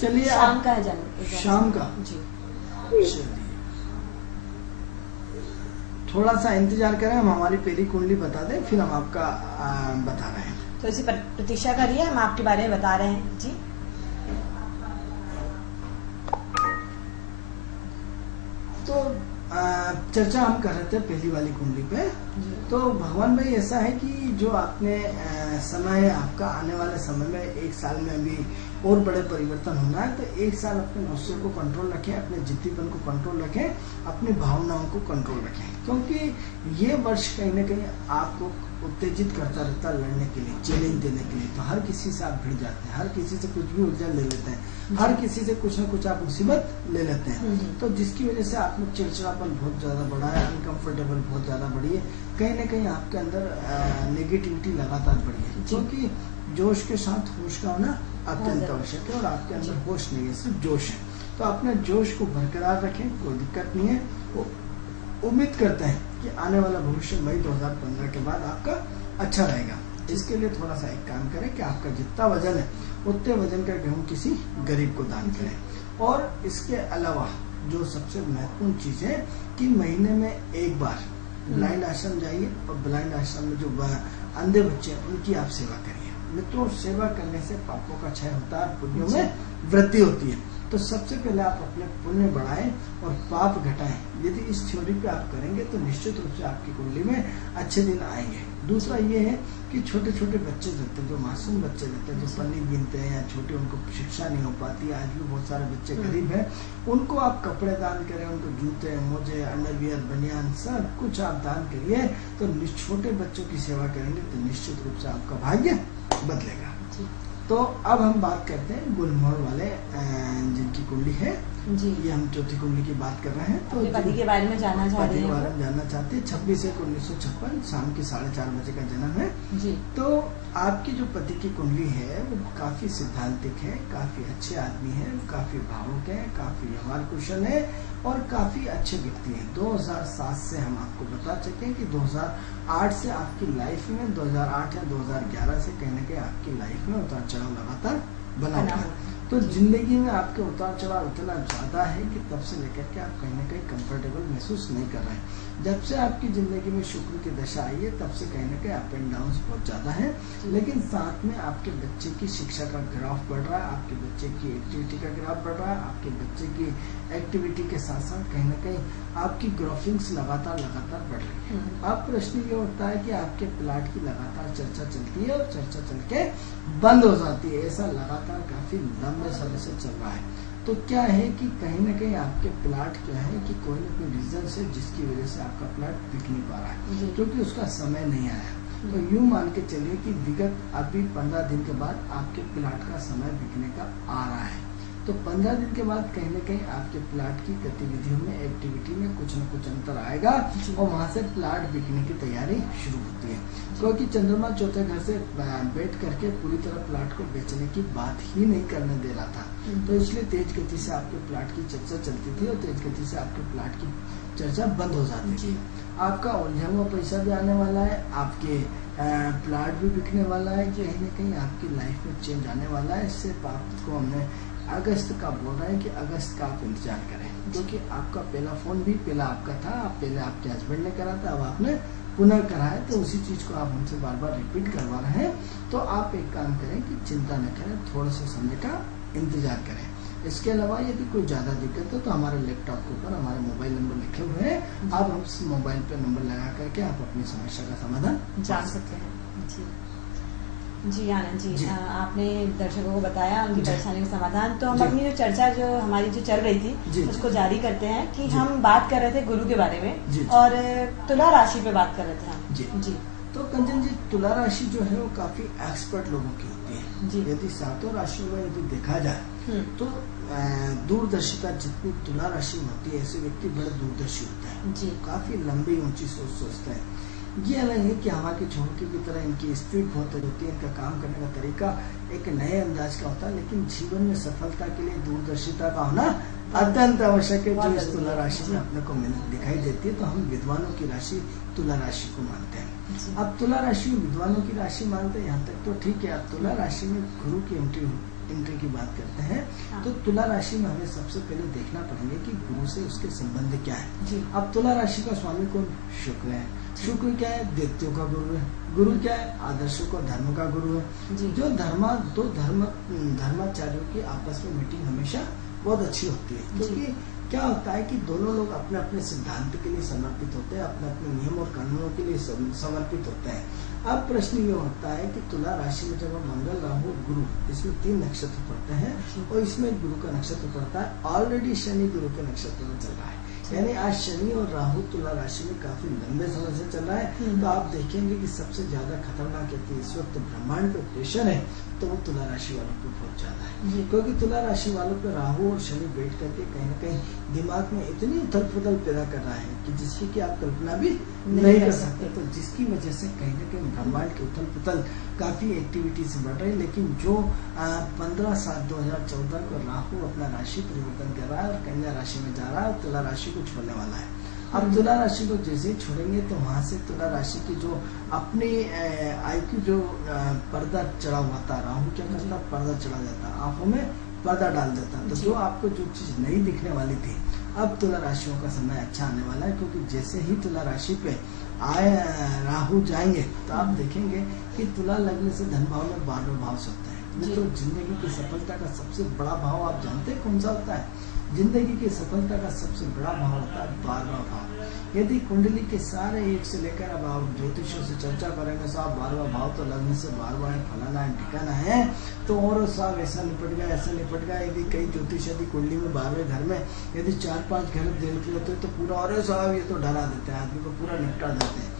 चलिए शाम का है जन्म। शाम का? जी। चलिए थोड़ा सा इंतजार करें, हम हमारी पहली कुंडली बता दें, फिर हम आपका बता रहे हैं। तो इसी पर प्रतीक्षा करिए, हम आपके बारे में बता रहे हैं। जी। तो चर्चा हम कर रहे थे पहली वाली कुंडली पे। तो भगवान भाई ऐसा है कि जो आपने समय आपका आने वाले समय में 1 साल में अभी और बड़े परिवर्तन होना है, तो 1 साल अपने गुस्से को कंट्रोल रखें, अपने जिद्दीपन को कंट्रोल रखें, अपनी भावनाओं को कंट्रोल रखें। क्योंकि ये वर्ष कहीं ना कहीं आपको उत्तेजित करता रहता है लड़ने के लिए, चैलेंज देने के लिए। तो हर किसी से आप भिड़ जाते हैं, हर किसी से कुछ भी उलझन ले लेते हैं, हर किसी से कुछ ना कुछ आप मुसीबत ले लेते हैं। तो जिसकी वजह से आप में चिड़चिड़ापन बहुत ज्यादा बढ़ा है, अनकंफर्टेबल बहुत ज्यादा बढ़ी है, कहीं ना कहीं आपके अंदर नेगेटिविटी लगातार बढ़ी है। क्योंकि जोश के साथ होश का होना अत्यंत आवश्यक है और आपके अंदर होश नहीं है, सिर्फ जोश है। तो अपने जोश को बरकरार रखें, कोई दिक्कत नहीं है। उम्मीद करते हैं कि आने वाला भविष्य मई 2015 के बाद आपका अच्छा रहेगा। इसके लिए थोड़ा सा एक काम करें कि आपका जितना वजन है उतने वजन का गेहूं किसी गरीब को दान करें। और इसके अलावा जो सबसे महत्वपूर्ण चीज है कि महीने में 1 बार ब्लाइंड आश्रम जाइए और ब्लाइंड आश्रम में जो अंधे बच्चे हैं उनकी आप सेवा करिए। मित्रों, सेवा करने से पापों का क्षय होता है, पुण्यों में वृद्धि होती है। तो सबसे पहले आप अपने पुण्य बढ़ाएं और पाप घटाएं। यदि इस थ्योरी पे आप करेंगे तो निश्चित रूप से आपकी कुंडली में अच्छे दिन आएंगे। दूसरा ये है कि छोटे छोटे बच्चे रहते हैं, जो मासूम बच्चे रहते हैं, जो पन्नी गिनते हैं या छोटे, उनको शिक्षा नहीं हो पाती, आज भी बहुत सारे बच्चे गरीब हैं, उनको आप कपड़े दान करें, उनको जूते, मोजे, अंडरवियर, बनियान सब कुछ आप दान करिए। तो छोटे बच्चों की सेवा करेंगे तो निश्चित रूप से आपका भाग्य बदलेगा। तो अब हम बात करते हैं गुलमोहर वाले जिनकी कुंडली है जी। ये हम चौथी कुंडली की बात कर रहे हैं। तो पति के बारे में जानना चाह रहे हैं। बारे में जानना चाहते हैं। 26/1/1956 शाम के 4:30 बजे का जन्म है जी। तो आपकी जो पति की कुंडली है वो काफी काफी सिद्धांतिक है, काफी अच्छे आदमी हैं, काफी भावुक हैं, काफी व्यवहार कुशल है और काफी अच्छे व्यक्ति हैं। 2007 से हम आपको बता चुके हैं कि 2008 से आपकी लाइफ में 2008 या 2011 से कहीं ना कहीं आपकी लाइफ में उतार चढ़ाव लगातार बना हुआ है। तो जिंदगी में आपके उतार चढ़ाव इतना ज्यादा है कि तब से लेकर के आप कहीं ना कहीं कंफर्टेबल महसूस नहीं कर रहे हैं। जब से आपकी जिंदगी में शुक्र की दशा आई है तब से कहीं ना कहीं अप एंड डाउन बहुत ज्यादा है। लेकिन साथ में आपके बच्चे की शिक्षा का ग्राफ बढ़ रहा है, आपके बच्चे की एक्टिविटी का ग्राफ बढ़ रहा है, आपके बच्चे की एक्टिविटी के साथ साथ कहीं ना कहीं आपकी ग्राफिंग्स लगातार बढ़ रही है। अब प्रश्न ये उठता है कि आपके प्लाट की लगातार चर्चा चलती है और चर्चा चल के बंद हो जाती है। ऐसा लगातार काफी लंबे समय से चल रहा है। तो क्या है कि कहीं ना कहीं आपके प्लाट क्या है कि कोई ना कोई रीजन से जिसकी वजह से आपका प्लाट बिक नहीं पा रहा है, क्योंकि उसका समय नहीं आया। तो यूं मान के चलिए कि विगत अभी 15 दिन के बाद आपके प्लाट का समय बिकने का आ रहा है। तो 15 दिन के बाद कहीं ना कहीं आपके प्लाट की गतिविधियों में, एक्टिविटी में कुछ न कुछ अंतर आएगा और वहां से प्लाट बिकने की तैयारी शुरू होती है। क्योंकि चंद्रमा चौथे घर से बैठ करके पूरी तरह प्लाट को बेचने की बात ही नहीं करने दे रहा था। तो इसलिए तेज गति से आपके प्लाट की चर्चा चलती थी और तेज गति से आपके प्लाट की चर्चा बंद हो जाती थी। आपका उलझा हुआ पैसा भी आने वाला है, आपके प्लाट भी बिकने वाला है, कहीं ना कहीं आपकी लाइफ में चेंज आने वाला है। इससे आपको हमने अगस्त का बोल रहे हैं कि अगस्त का आप इंतजार करें, क्योंकि आपका पहला फोन भी पहला आपका था, पहले आपके हस्बैंड ने करा था, अब आपने पुनः करा है। तो उसी चीज को आप हमसे बार बार रिपीट करवा रहे हैं। तो आप एक काम करें कि चिंता न करें, थोड़ा सा समय का इंतजार करें। इसके अलावा यदि कोई ज्यादा दिक्कत है तो हमारे लैपटॉप के ऊपर हमारे मोबाइल नंबर लिखे हुए हैं, आप उस मोबाइल पे नंबर लगा करके आप अपनी समस्या का समाधान जान सकते हैं। जी आनंद जी, आपने दर्शकों को बताया उनकी परेशानी का समाधान। तो हम अपनी जो चर्चा जो हमारी जो चल रही थी उसको जारी करते हैं कि हम बात कर रहे थे गुरु के बारे में और तुला राशि पे बात कर रहे थे हम। जी तो कंचन जी, तुला राशि जो है वो काफी एक्सपर्ट लोगों की होती है। यदि सातों राशियों में यदि देखा जाए तो दूरदर्शिता जितनी तुला राशि में होती है, ऐसे व्यक्ति बड़े दूरदर्शी होते हैं, काफी लंबी ऊंची सोच सोचते हैं। ये अलग है कि हवा की झोंकी की तरह इनकी स्पीड बहुत होती है, इनका काम करने का तरीका एक नए अंदाज का होता है। लेकिन जीवन में सफलता के लिए दूरदर्शिता का होना अत्यंत आवश्यक है, जो इस तुला राशि में अपने को दिखाई देती है। तो हम विद्वानों की राशि तुला राशि को मानते हैं। अब तुला राशि विद्वानों की राशि मानते हैं, यहाँ तक तो ठीक है। अब तुला राशि में गुरु की एंट्री की बात करते हैं तो तुला राशि में हमें सबसे पहले देखना पड़ेगा कि गुरु से उसके संबंध क्या है। अब तुला राशि का स्वामी कौन? शुक्र है। शुक्र क्या है? दैत्यों का गुरु है। गुरु क्या है? आदर्शों को धर्म का गुरु है। जो दो धर्माचार्यों की आपस में मीटिंग हमेशा बहुत अच्छी होती है, क्योंकि क्या होता है कि दोनों लोग अपने अपने सिद्धांत के लिए समर्पित होते हैं, अपने अपने नियम और कानूनों के लिए समर्पित होते हैं। अब प्रश्न ये होता है कि तुला राशि में जब मंगल, राहु, गुरु, इसमें 3 नक्षत्र पड़ते हैं और इसमें गुरु का नक्षत्र पड़ता है। ऑलरेडी शनि गुरु के नक्षत्र में चल रहा है, यानी आज शनि और राहु तुला राशि में काफी लंबे समय से चल रहा है। तो आप देखेंगे कि सबसे ज्यादा खतरनाक यदि इस वक्त ब्रह्मांड पे प्रेशर है तो वो तुला राशि वालों पे बहुत ज्यादा है, क्योंकि तुला राशि वालों पे राहु और शनि बैठ करके कहीं ना कहीं दिमाग में इतनी उथल पुथल पैदा कर रहा है कि जिसकी कि आप कल्पना भी नहीं कर सकते। तो जिसकी वजह से कहीं ना कहीं ब्रह्मांड की उथल पुथल काफी एक्टिविटी से बढ़ रही है। लेकिन जो 15/7/2014 को राहु अपना राशि परिवर्तन कर रहा है और कन्या राशि में जा रहा है और तुला राशि को छोड़ने वाला है। अब तुला राशि को जैसे ही छोड़ेंगे तो वहां से तुला राशि की जो अपनी IQ जो पर्दा चढ़ा हुआ था, राहु क्या करता? पर्दा चढ़ा जाता, आंखों में पर्दा डाल देता। तो जो आपको जो चीज नहीं दिखने वाली थी, अब तुला राशियों का समय अच्छा आने वाला है, क्योंकि जैसे ही तुला राशि पे राहु जाएंगे तो आप देखेंगे कि तुला लगने से धन भाव में 12वां भाव से होता है। तो जिंदगी की सफलता का सबसे बड़ा भाव आप जानते हैं कौन सा होता है? जिंदगी की सफलता का सबसे बड़ा भाव होता है 12वां भाव। यदि कुंडली के सारे एक से लेकर अब आप ज्योतिषों से चर्चा करेंगे, साहब 12वां भाव तो लगने से 12वां है, फलाना है, ठिकाना है, तो और साहब ऐसा निपट गया, ऐसा निपट गया। यदि कई ज्योतिष यदि कुंडली में 12वें घर में यदि 4-5 घर देख लेते तो पूरा, और साहब ये तो डरा देते हैं, आदमी को पूरा निपटा देते हैं।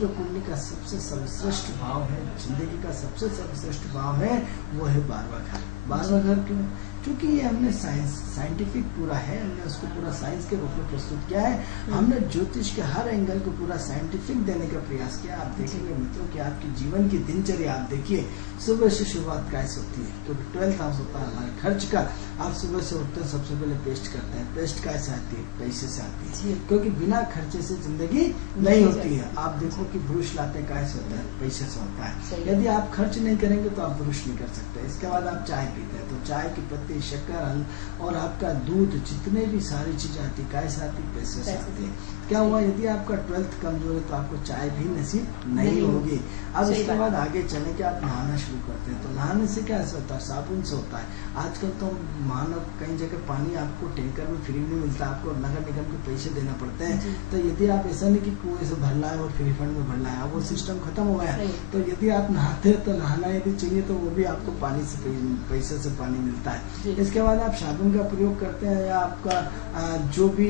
जो कुंडली का सबसे सर्वश्रेष्ठ भाव है, जिंदगी का सबसे सर्वश्रेष्ठ भाव है, वो है 12वां घर। 12वां घर क्यों? क्योंकि ये हमने साइंटिफिक पूरा है, हमने उसको पूरा साइंस के रूप में प्रस्तुत किया है। हमने ज्योतिष के हर एंगल को पूरा साइंटिफिक देने का प्रयास किया। आप देखेंगे मित्रों कि आपके जीवन की दिनचर्या आप देखिए, सुबह से शुरुआत कैसे होती है, क्योंकि 12th हाउस होता है हमारे खर्च का। आप सुबह से उठते हैं, सबसे पहले पेस्ट करते हैं। पेस्ट कैसे आती है? पैसे से आती है, क्योंकि बिना खर्चे से जिंदगी नहीं होती है। आप देखो कि ब्रुश लाते कैसे होता है? पैसे से होता है। यदि आप खर्च नहीं करेंगे तो आप ब्रुश नहीं कर सकते। इसके बाद आप चाय पीते हैं, तो चाय की पत्ती, शक्कर और आपका दूध, जितने भी सारी चीजें आती कैसे आती? पैसे से आती है। क्या हुआ? यदि आपका 12th कमजोर है तो आपको चाय भी नसीब नहीं होगी। अब इसके बाद आगे चले के आप नहाना शुरू करते हैं, तो नहाने से क्या होता है? साबुन से होता है। आजकल तो मानो कई जगह पानी आपको टैंकर में फ्री नहीं मिलता, आपको नगर निगम के पैसे देना पड़ते हैं। तो यदि आप ऐसा नहीं कि कुएं से भर लाए और फ्री फंड में भर लाए, वो सिस्टम खत्म हो गया। तो यदि आप नहाते हैं तो नहाना यदि चाहिए तो वो भी आपको पानी से पैसे से पानी मिलता है। इसके बाद आप साबुन का प्रयोग करते हैं, या आपका जो भी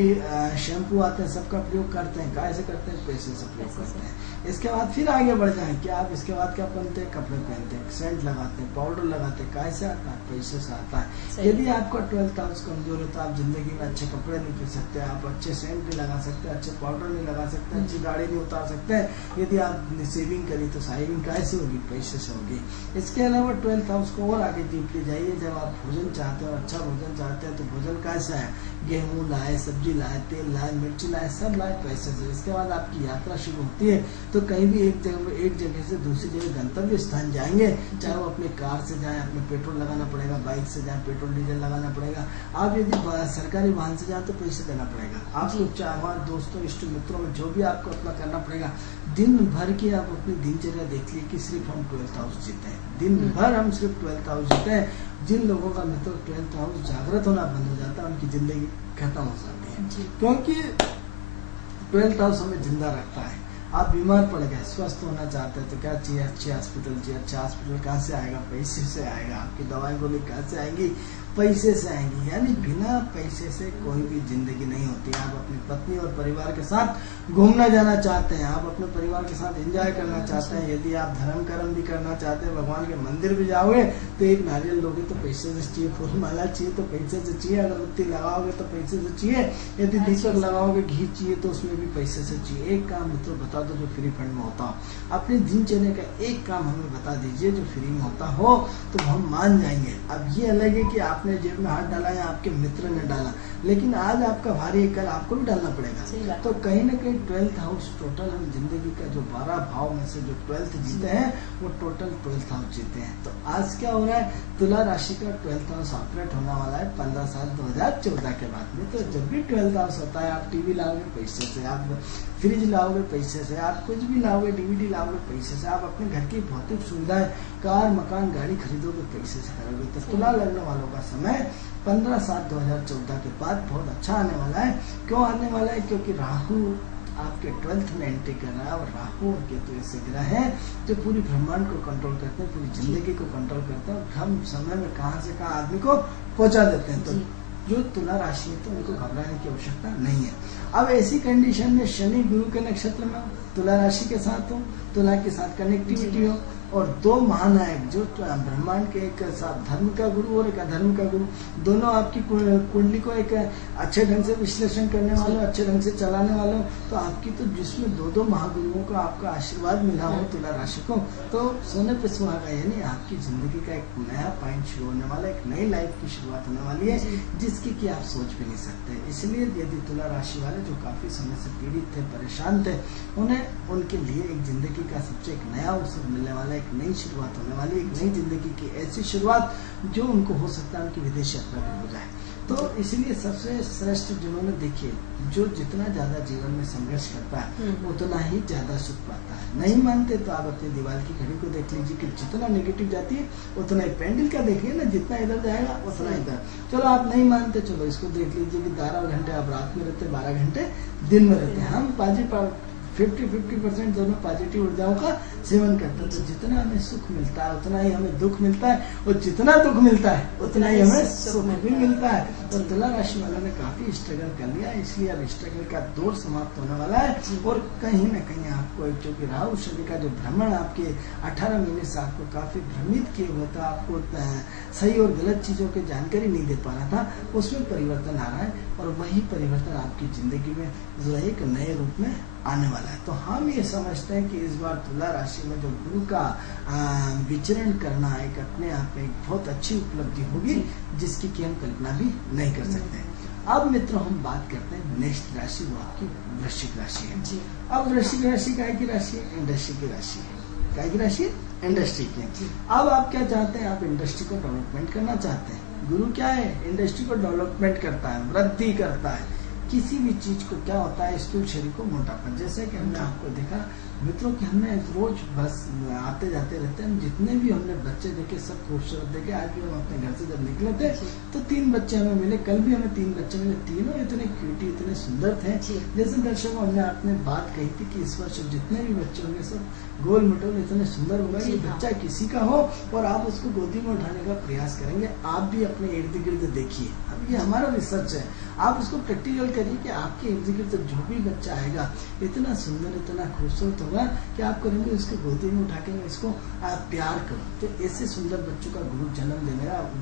शैम्पू आते हैं सबका प्रयोग करते हैं। कैसे करते हैं? पैसे से प्रयोग करते हैं। इसके बाद फिर आगे बढ़ जाए कि आप इसके बाद क्या पहनते हैं? कपड़े पहनते हैं, सेंट लगाते हैं, पाउडर लगाते हैं। कैसे आता है? पैसे से आता है। यदि आपका 12th हाउस कमजोर है तो आप जिंदगी में अच्छे कपड़े नहीं पहन सकते, आप अच्छे सेंट नहीं लगा सकते, अच्छे पाउडर नहीं लगा सकते, अच्छी गाड़ी नहीं उतार सकते। यदि आप सेविंग करी तो सेविंग कैसे होगी? पैसे से होगी। इसके अलावा 12th हाउस को और आगे डीपली जाइए। जब आप भोजन चाहते हो, अच्छा भोजन चाहते हैं, तो भोजन कैसा है? गेहूं लाए, सब्जी लाए, तेल लाए, मिर्ची लाए, सब लाए पैसे से। इसके बाद आपकी यात्रा शुरू होती है, तो कहीं भी एक जगह से दूसरी जगह गंतव्य स्थान जाएंगे, चाहे वो अपनी कार से जाए, अपने पेट्रोल लगाना पड़ेगा, बाइक से जाए पेट्रोल डीजल लगाना पड़ेगा। आप यदि सरकारी वाहन से जाए तो पैसे देना पड़ेगा आपको। चाहे दोस्तों, इष्ट मित्रों में जो भी आपको अपना करना पड़ेगा। दिन भर की आप अपनी दिनचर्या देख लीजिए कि सिर्फ हम 12th हाउस जीते हैं, दिन भर हम सिर्फ 12th हाउस जीते हैं। जिन लोगों का मित्र 12th हाउस जागृत होना बंद हो जाता है, उनकी जिंदगी खत्म हो जाती है, क्योंकि 12th हाउस हमें जिंदा रखता है। आप बीमार पड़ गए, स्वस्थ होना चाहते हैं, तो क्या चाहिए? अच्छी हॉस्पिटल चाहिए। अच्छा हॉस्पिटल कहाँ से आएगा? पैसे से आएगा। आपकी दवाएं गोली कहाँ से आएंगी? पैसे से आएंगी। यानी बिना पैसे से कोई भी जिंदगी नहीं होती। आप अपनी पत्नी और परिवार के साथ घूमना जाना चाहते हैं, आप अपने परिवार के साथ एंजॉय करना चाहते हैं, यदि आप धर्म कर्म भी करना चाहते हैं, भगवान के मंदिर भी जाओगे तो एक नारियल लोगे तो पैसे से चाहिए, फूल माला चाहिए तो पैसे से चाहिए, अगरबत्ती लगाओगे तो पैसे से चाहिए, यदि दीपक लगाओगे घी चाहिए तो उसमें भी पैसे से चाहिए। एक काम मित्रों बता दो जो फ्री फंड में होता हो। अपनी दिनचर्या का एक काम हमें बता दीजिए जो फ्री में होता हो, तो हम मान जाएंगे। अब ये अलग है कि आपने जेब में हाथ डाला या आपके मित्र ने डाला, लेकिन आज आपका भारी है, कल आपको भी डालना पड़ेगा। तो कहीं ना कहीं 12th हाउस टोटल हम जिंदगी का जो 12 भाव में से जो 12th जीते हैं वो टोटल 12th हाउस जीते हैं। तो आज क्या हो रहा है? तुला राशि का 12th हाउस ऑपरेट होने वाला है 15/7/2014 के बाद में। तो जब भी 12th हाउस होता है, आप टीवी लाओगे पैसे से, आप फ्रिज लाओगे पैसे से, आप कुछ भी लाओगे, डीवीडी लाओगे पैसे से, आप अपने घर की भौतिक सुविधाएं, कार मकान गाड़ी खरीदोगे पैसे से करोगे। तो तुला लगने वालों का समय 15/7/2014 के बाद बहुत अच्छा आने वाला है। क्यों आने वाला है? क्योंकि राहु आपके 12th में एंट्री कर रहा है, और राहु और केतु ऐसे ग्रह हैं जो पूरी ब्रह्मांड को कंट्रोल करते हैं, पूरी जिंदगी को कंट्रोल करते हैं, और हम समय में कहां से कहां आदमी को पहुंचा देते हैं। तो जो तुला राशि है तो उनको घबराने की आवश्यकता नहीं है। अब ऐसी कंडीशन में शनि गुरु के नक्षत्र में तुला राशि के साथ हो, तुला के साथ कनेक्टिविटी हो, और दो महानायक जो ब्रह्मांड के एक साथ धर्म का गुरु और एक अधर्म का गुरु, दोनों आपकी कुंडली को एक अच्छे ढंग से विश्लेषण करने वाले, अच्छे ढंग से चलाने वाले, तो आपकी तो जिसमें दो महागुरुओं का आपका आशीर्वाद मिला हो तुला राशि को, तो सोने पे सुहागा, यानी आपकी जिंदगी का एक नया पॉइंट शुरू होने वाला, एक नई लाइफ की शुरुआत होने वाली है, जिसकी कि आप सोच भी नहीं सकते। इसलिए यदि तुला राशि वाले जो काफी समय से पीड़ित थे, परेशान थे, उन्हें उनके लिए एक जिंदगी का सबसे एक नया अवसर मिलने वाला, एक नई शुरुआत होने वाली, एक नई जिंदगी की ऐसी शुरुआत जो उनको हो सकता है उनकी विदेश यात्रा भी हो जाए। तो इसलिए सबसे श्रेष्ठ जिन्होंने देखिए, जो जितना ज्यादा जीवन में संघर्ष करता है उतना ही ज्यादा सुख पाता है। नहीं मानते तो आप अपनी दीवार की घड़ी को देख लीजिए कि जितना नेगेटिव जाती है उतना ही, पेंडल का देखिए ना, जितना इधर जाएगा उतना इधर। चलो आप नहीं मानते, चलो इसको देख लीजिए कि 12 घंटे आप रात में रहते, 12 घंटे दिन में रहते हैं। हम 50% दोनों पॉजिटिव ऊर्जाओं का सेवन करते हैं। तो जितना हमें सुख मिलता है उतना ही हमें दुख मिलता है, और जितना दुख मिलता है उतना ही हमें सुख भी मिलता है। तो तुला राशि वालों ने काफी स्ट्रगल कर लिया, इसलिए अब स्ट्रगल का दौर समाप्त होने वाला है। और कहीं ना कहीं आपको जो कि राहु शनि का जो भ्रमण आपके 18 महीने से आपको काफी भ्रमित किए हुआ था, आपको सही और गलत चीजों की जानकारी नहीं दे पा रहा था, उसमें परिवर्तन आ रहा है। और वही परिवर्तन आपकी जिंदगी में जो है एक नए रूप में आने वाला है। तो हम ये समझते हैं कि इस बार तुला राशि में जो गुरु का विचरण करना एक अपने आप में एक बहुत अच्छी उपलब्धि होगी, जिसकी कि हम कल्पना भी नहीं कर सकते। अब मित्रों हम बात करते हैं नेक्स्ट राशि, वो आपकी वृश्चिक राशि है जी। अब वृश्चिक राशि काय की राशि है? इंडस्ट्री की राशि है। काय की राशि? इंडस्ट्री की। अब आप क्या चाहते हैं? आप इंडस्ट्री को डेवलपमेंट करना चाहते हैं। गुरु क्या है? इंडस्ट्री को डेवलपमेंट करता है, वृद्धि करता है। किसी भी चीज को क्या होता है, स्थूल शरीर को मोटापन। जैसे कि हमने आपको देखा मित्रों कि हमने रोज बस आते जाते रहते हैं, जितने भी हमने बच्चे देखे सब खूबसूरत देखे। आज भी हम अपने घर से जब निकले थे तो 3 बच्चे हमें मिले, कल भी हमें 3 बच्चे मिले, तीनों इतने क्यूटी इतने सुंदर थे। जैसे दर्शकों हमने आपने बात कही थी कि इस वर्ष जितने भी बच्चे होंगे सब गोल मटोल इतने सुंदर होगा। ये बच्चा किसी का हो और आप उसको गोदी में उठाने का प्रयास करेंगे। आप भी अपने इर्द गिर्द देखिए, अब ये हमारा रिसर्च है, आप उसको प्रैक्टिकल करिए कि आपके इर्द गिर्द जो भी बच्चा आएगा इतना सुंदर इतना खूबसूरत होगा कि आप करेंगे उसको गोदी में उठा के इसको आप प्यार करो। तो ऐसे सुंदर बच्चों का गुरु जन्म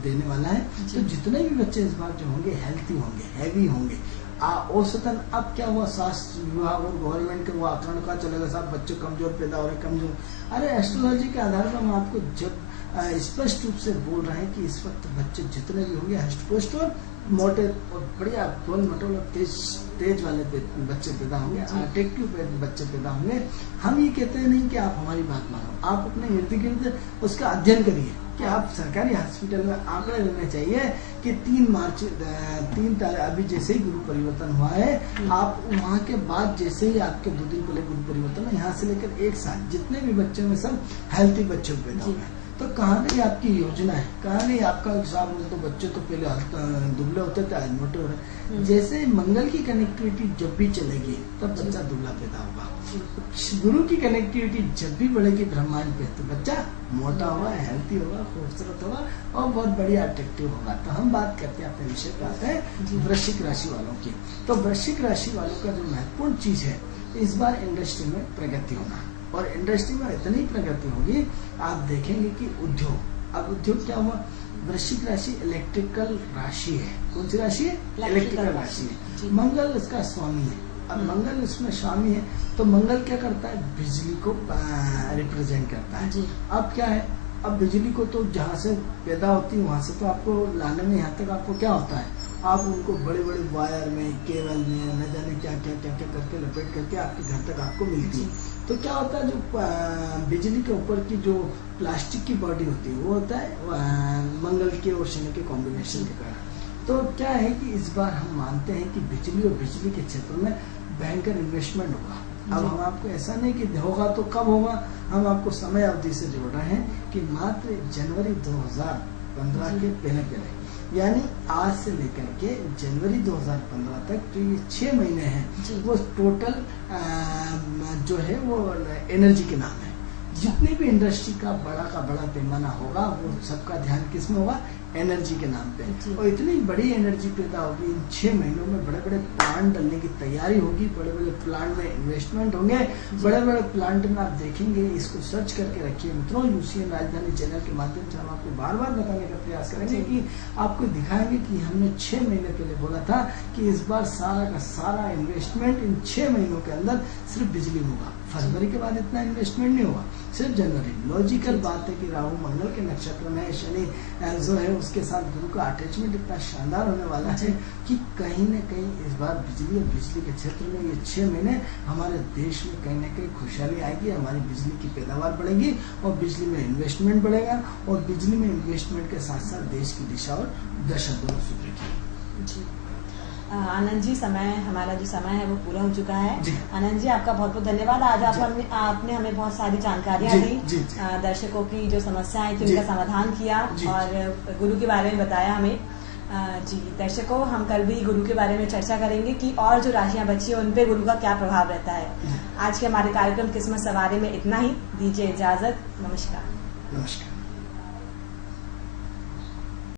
देने वाला है। तो जितने भी बच्चे इस बार जो होंगे हेल्थी होंगे, हैवी होंगे। औसतन अब क्या हुआ, स्वास्थ्य विभाग और गवर्नमेंट के वो आकलन का चलेगा साहब बच्चे कमजोर पैदा हो रहे कमजोर। अरे एस्ट्रोलॉजी के आधार पर हम आपको जब स्पष्ट रूप से बोल रहे हैं कि इस वक्त बच्चे जितने भी होंगे हष्टपुष्ट और मोटे और बढ़िया गोल मटोल और तेज वाले बच्चे पैदा होंगे, अट्रैक्टिव बच्चे पैदा होंगे। हम ये कहते हैं नहीं कि आप हमारी बात मानो, आप अपने इर्द गिर्द उसका अध्ययन करिए कि आप सरकारी हॉस्पिटल में आंकड़े लेने चाहिए कि 3 मार्च अभी जैसे ही गुरु परिवर्तन हुआ है, आप वहाँ के बाद जैसे ही आपके 2 दिन पहले गुरु परिवर्तन है, यहाँ से लेकर 1 साल जितने भी बच्चे में सब हेल्थी बच्चे पैदा हुए। तो कहाँ नहीं आपकी योजना है, कहाँ नहीं आपका हिसाब में। तो बच्चे तो पहले दुबले होते थे, आज मोटे हो रहे। जैसे मंगल की कनेक्टिविटी जब भी चलेगी तब बच्चा दुबला पैदा होगा। गुरु की कनेक्टिविटी जब भी बढ़ेगी ब्रह्मांड पे तो बच्चा मोटा होगा, हेल्थी होगा, खूबसूरत होगा और बहुत बढ़िया अट्रैक्टिव होगा। तो हम बात करते हैं अपने विषय पे आते हैं वृश्चिक राशि वालों की। तो वृश्चिक राशि वालों का जो महत्वपूर्ण चीज है इस बार इंडस्ट्री में प्रगति होना, और इंडस्ट्री में इतनी प्रगति होगी आप देखेंगे कि उद्योग। अब उद्योग क्या हुआ, वृश्चिक राशि इलेक्ट्रिकल राशि है। कौन सी राशि है? इलेक्ट्रिकल राशि है। मंगल इसका स्वामी है। अब मंगल इसमें स्वामी है तो मंगल क्या करता है, बिजली को रिप्रेजेंट करता है। अब क्या है, अब बिजली को तो जहाँ से पैदा होती है वहां से तो आपको लाने में यहाँ तक आपको क्या होता है, आप उनको बड़े बड़े वायर में केबल में न जाने क्या क्या क्या क्या करके लपेट करके आपके घर तक आपको मिलती है। तो क्या होता है, जो बिजली के ऊपर की जो प्लास्टिक की बॉडी होती है वो होता है मंगल के और शनि के कॉम्बिनेशन के कारण। तो क्या है कि इस बार हम मानते हैं कि बिजली और बिजली के क्षेत्र में भयंकर इन्वेस्टमेंट होगा। अब हम आपको ऐसा नहीं कि होगा तो कब होगा, हम आपको समय अवधि से जोड़ रहे हैं कि मात्र जनवरी 2015 के पहले यानी आज से लेकर के जनवरी 2015 तक जो ये 6 महीने हैं वो टोटल जो है वो एनर्जी के नाम है। जितनी भी इंडस्ट्री का बड़ा पैमाना होगा वो सबका ध्यान किस में होगा, एनर्जी के नाम पे। और इतनी बड़ी एनर्जी पैदा होगी इन 6 महीनों में, बड़े बड़े प्लांट डलने की तैयारी होगी, बड़े बड़े प्लांट में इन्वेस्टमेंट होंगे, बड़े बड़े प्लांट में आप देखेंगे। इसको सर्च करके रखिए मित्रों, यूसीएन राजधानी चैनल के माध्यम से हम आपको बार बार बताने का प्रयास करेंगे कि आपको दिखाएंगे कि हमने 6 महीने पहले बोला था कि इस बार सारा का सारा इन्वेस्टमेंट इन 6 महीनों के अंदर सिर्फ बिजली में होगा। फरवरी के बाद इतना इन्वेस्टमेंट नहीं होगा, सिर्फ जनवरी। लॉजिकल बात है कि राहु मंगल के नक्षत्र में है, शनि जो है उसके साथ गुरु का अटैचमेंट इतना शानदार होने वाला है कि कहीं न कहीं इस बार बिजली और बिजली के क्षेत्र में ये 6 महीने हमारे देश में कहीं न कहीं खुशहाली आएगी, हमारी बिजली की पैदावार बढ़ेगी और बिजली में इन्वेस्टमेंट बढ़ेगा और बिजली में इन्वेस्टमेंट के साथ साथ देश की दिशा और दशा दोनों सुधरेगी। आनंद जी, हमारा जो समय है वो पूरा हो चुका है। आनंद जी आपका बहुत बहुत धन्यवाद। आज आपने हमें बहुत सारी जानकारियाँ दी, दर्शकों की जो समस्याएं थी उनका समाधान किया और गुरु के बारे में बताया हमें। जी दर्शकों, हम कल भी गुरु के बारे में चर्चा करेंगे कि और जो राशियां बची हैं उन पे गुरु का क्या प्रभाव रहता है। आज के हमारे कार्यक्रम किस्मत सवारी में इतना ही। दीजिए इजाजत। नमस्कार। नमस्कार।